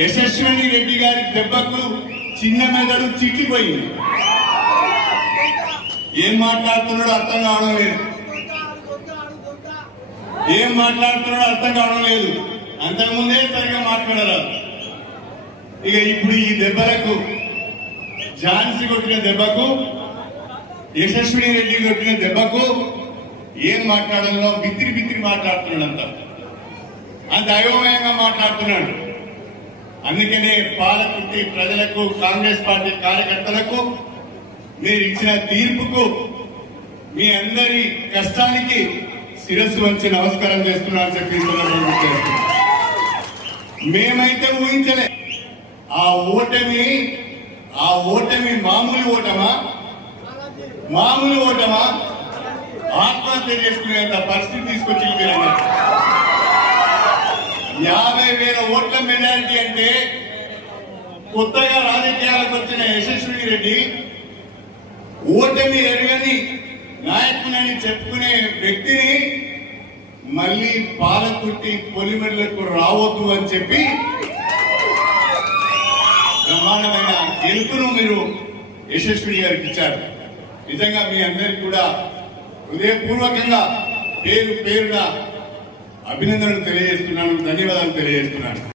యశస్విని రెడ్డి గారి దెబ్బకు చిన్న మెదడు చిట్లిపోయింది. ఏం మాట్లాడుతున్నాడో అర్థం కావడం లేదు. ఏం మాట్లాడుతున్నాడో అర్థం కావడం లేదు. అంతకుముందే సరిగా మాట్లాడరాదు. ఇక ఇప్పుడు ఈ దెబ్బలకు, ఝాన్సీ కొట్టిన దెబ్బకు, యశస్విని రెడ్డి కొట్టిన దెబ్బకు ఏం మాట్లాడాలో బిత్తిరి బిత్తిరి మాట్లాడుతున్నాడు. అంత అయోమయంగా మాట్లాడుతున్నాడు. అందుకనే పాలకుర్తి ప్రజలకు, కాంగ్రెస్ పార్టీ కార్యకర్తలకు మీరు ఇచ్చిన తీర్పుకు, మీ అందరి కష్టానికి శిరస్సు వచ్చి నమస్కారం చేస్తున్నారని చెప్పి మేమైతే ఊహించలే. ఆ ఓటమి మామూలు ఓటమా ఆత్మహత్య చేసుకునేంత పరిస్థితి తీసుకొచ్చి మీరన్నారు. 50,000 ఓట్ల మెజారిటీ అంటే కొత్తగా రాజకీయాలకు వచ్చిన యశస్విని రెడ్డి ఓటమి ఎరగని నాయకునని చెప్పుకునే వ్యక్తిని మళ్ళీ పాలకుర్తి పొలిమెడలకు రావద్దు అని చెప్పి బ్రహ్మాండమైన గెలుపును మీరు యశస్విని గారికి ఇచ్చారు. నిజంగా మీ అందరికీ కూడా హృదయపూర్వకంగా పేరున అభినందనలు తెలియజేస్తున్నాను, ధన్యవాదాలు తెలియజేస్తున్నాను.